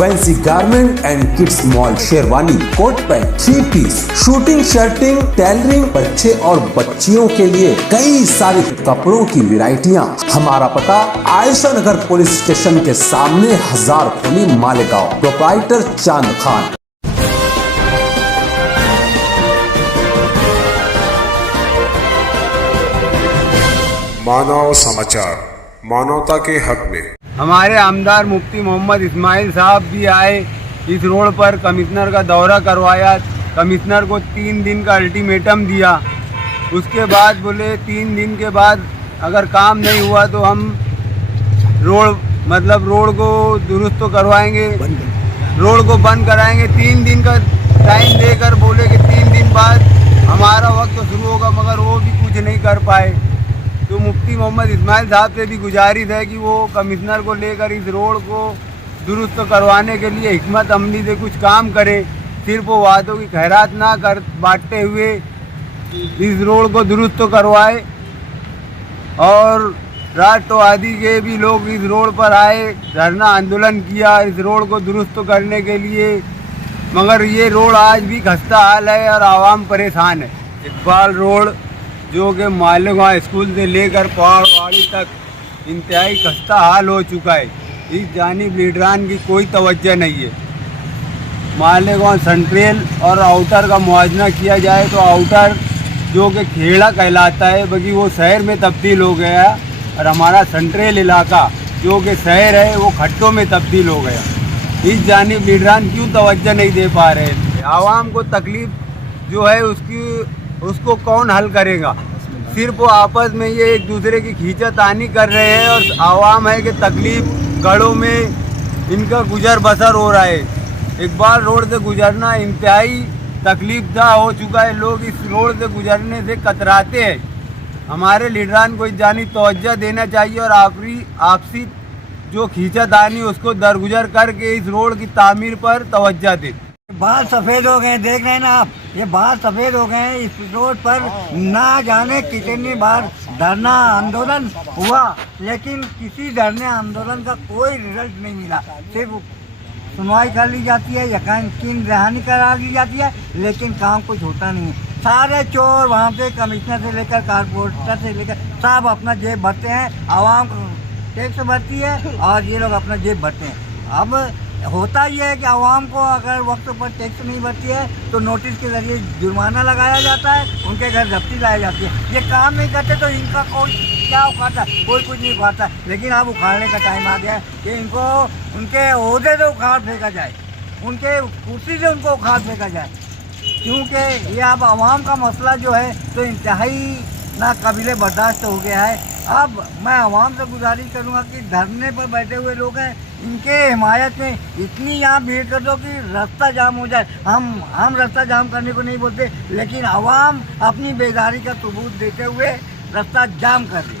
Fancy garment and kids mall, sherwani, coat pant, three piece, suiting, shirting, tailoring, बच्चे और बच्चियों के लिए कई सारी कपड़ों की वैरायटियां। हमारा पता आयशा नगर पुलिस स्टेशन के सामने, हजार खोली, मालेगांव। प्रोप्राइटर चांद खान। मानव समाचार, मानवता के हक में। हमारे आमदार मुफ्ती मोहम्मद इस्माइल साहब भी आए, इस रोड पर कमिश्नर का दौरा करवाया। कमिश्नर को 3 दिन का अल्टीमेटम दिया। उसके बाद बोले 3 दिन के बाद अगर काम नहीं हुआ तो हम रोड को दुरुस्त तो करवाएंगे, रोड को बंद कराएंगे। 3 दिन का टाइम देकर बोले कि 3 दिन बाद हमारा वक्त तो शुरू होगा, मगर वो भी कुछ नहीं कर पाए। तो मुफ्ती मोहम्मद इस्माइल साहब से भी गुजारिश है कि वो कमिश्नर को लेकर इस रोड को दुरुस्त करवाने के लिए हिकमत अमली से कुछ काम करे। सिर्फ वो वादों की खैरात ना कर बांटते हुए इस रोड को दुरुस्त करवाए। और राष्ट्रवादी के भी लोग इस रोड पर आए, धरना आंदोलन किया इस रोड को दुरुस्त करने के लिए, मगर ये रोड आज भी खस्ता हाल है और आवाम परेशान है। इकबाल रोड जो कि मालेगांव स्कूल से लेकर पहाड़वाड़ी तक इंतहाई खस्ता हाल हो चुका है। इस जानिब लीडरान की कोई तवज्जो नहीं है। मालेगांव सेंट्रल और आउटर का मुआवजा किया जाए तो आउटर जो कि खेड़ा कहलाता है, बल्कि वो शहर में तब्दील हो गया, और हमारा सेंट्रल इलाका जो कि शहर है वो खड्डों में तब्दील हो गया। इस जानिब लीडरान क्यों तवज्जो नहीं दे पा रहे हैं? आवाम को तकलीफ जो है उसको कौन हल करेगा? सिर्फ वो आपस में ये एक दूसरे की खींचातानी कर रहे हैं, और आवाम है कि तकलीफ गढ़ों में इनका गुजर बसर हो रहा है। इकबाल रोड से गुजरना इंतहाई तकलीफदा हो चुका है। लोग इस रोड से गुजरने से कतराते हैं। हमारे लीडरान को इस जानिब तवज्जो देना चाहिए और आपसी जो खींचातानी उसको दरगुजर करके इस रोड की तामीर पर तवज्जो दे। बाल सफ़ेद हो गए, देख रहे हैं ना आप, ये बाल सफ़ेद हो गए हैं। इस रोड पर ना जाने कितनी बार धरना आंदोलन हुआ, लेकिन किसी धरने आंदोलन का कोई रिजल्ट नहीं मिला। सिर्फ सुनवाई कर ली जाती है, यकीन दहानी करा ली जाती है, लेकिन काम कुछ होता नहीं है। सारे चोर वहाँ पे कमिश्नर से लेकर कारपोरेटर से लेकर सब अपना जेब भरते हैं। आवाम टैक्स भरती है और ये लोग अपना जेब भरते हैं। अब होता ये है कि आवाम को अगर वक्त पर टैक्स नहीं भरती है तो नोटिस के जरिए जुर्माना लगाया जाता है, उनके घर जब्ती लाई जाती है। ये काम नहीं करते तो इनका कोई क्या उखाड़ता है? कोई कुछ नहीं उखाड़ता। लेकिन अब उखाड़ने का टाइम आ गया है कि इनको उनके ओहदे से उखाड़ फेंका जाए, उनके कुर्सी से उनको उखाड़ फेंका जाए, क्योंकि ये अब आवाम का मसला जो है तो इंतहाई नाकाबिले बर्दाश्त हो गया है। अब मैं आवाम से गुजारिश करूँगा कि धरने पर बैठे हुए लोग हैं, इनके हिमायत में इतनी यहाँ भीड़ कर दो कि रास्ता जाम हो जाए। हम रास्ता जाम करने को नहीं बोलते, लेकिन आवाम अपनी बेदारी का सबूत देते हुए रास्ता जाम कर रही है।